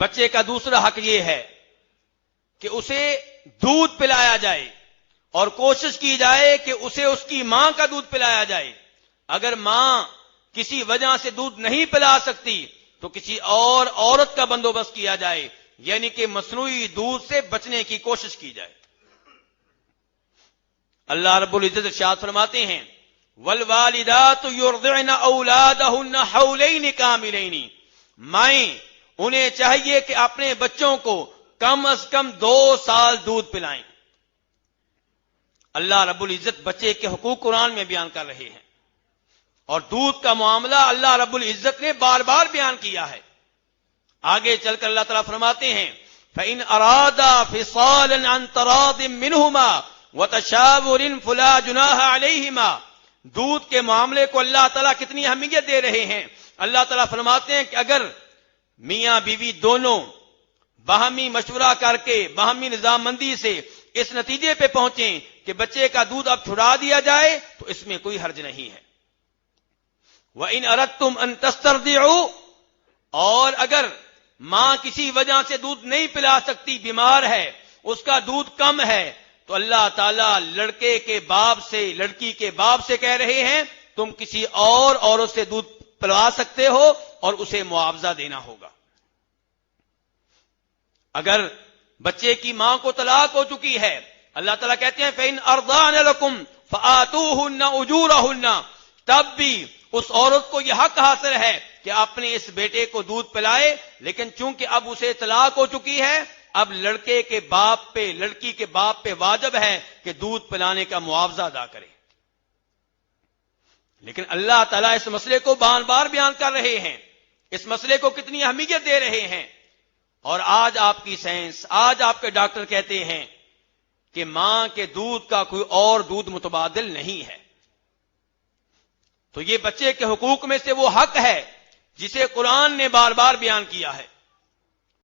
بچے کا دوسرا حق یہ ہے کہ اسے دودھ پلایا جائے اور کوشش کی جائے کہ اسے اس کی ماں کا دودھ پلایا جائے. اگر ماں کسی وجہ سے دودھ نہیں پلا سکتی تو کسی اور عورت کا بندوبست کیا جائے، یعنی کہ مصنوعی دودھ سے بچنے کی کوشش کی جائے. اللہ رب العزت ارشاد فرماتے ہیں والوالدات یرضعن اولادہن حولین کاملین، مائیں انہیں چاہیے کہ اپنے بچوں کو کم از کم 2 سال دودھ پلائیں. اللہ رب العزت بچے کے حقوق قرآن میں بیان کر رہے ہیں، اور دودھ کا معاملہ اللہ رب العزت نے بار بار بیان کیا ہے. آگے چل کر اللہ تعالیٰ فرماتے ہیں فَإِنْ أَرَادَا فِصَالًا عَنْ تَرَاضٍ مِّنْهُمَا وَتَشَاوُرٍ فَلَا جُنَاحَ عَلَيْهِمَا. دودھ کے معاملے کو اللہ تعالیٰ کتنی اہمیت دے رہے ہیں. اللہ تعالیٰ فرماتے ہیں کہ اگر میاں بیوی دونوں باہمی مشورہ کر کے باہمی نظامندی سے اس نتیجے پہ پہنچیں کہ بچے کا دودھ اب چھڑا دیا جائے تو اس میں کوئی حرج نہیں ہے. وَإِنْ أَرَدْتُمْ أَن تَسْتَرْضِعُوا، اور اگر ماں کسی وجہ سے دودھ نہیں پلا سکتی، بیمار ہے، اس کا دودھ کم ہے، تو اللہ تعالیٰ لڑکے کے باپ سے لڑکی کے باپ سے کہہ رہے ہیں تم کسی اور عورت سے دودھ پلوا سکتے ہو اور اسے معاوضہ دینا ہوگا. اگر بچے کی ماں کو طلاق ہو چکی ہے، اللہ تعالیٰ کہتے ہیں فَإِنْ أَرْضَعْنَ لَكُمْ فَآتُوهُنَّ أُجُورَهُنَّ، تب بھی اس عورت کو یہ حق حاصل ہے کہ اپنے اس بیٹے کو دودھ پلائے، لیکن چونکہ اب اسے طلاق ہو چکی ہے، اب لڑکے کے باپ پہ لڑکی کے باپ پہ واجب ہے کہ دودھ پلانے کا معاوضہ ادا کرے. لیکن اللہ تعالیٰ اس مسئلے کو بار بار بیان کر رہے ہیں، اس مسئلے کو کتنی اہمیت دے رہے ہیں. اور آج آپ کی سائنس، آج آپ کے ڈاکٹر کہتے ہیں کہ ماں کے دودھ کا کوئی اور دودھ متبادل نہیں ہے. تو یہ بچے کے حقوق میں سے وہ حق ہے جسے قرآن نے بار بار بیان کیا ہے.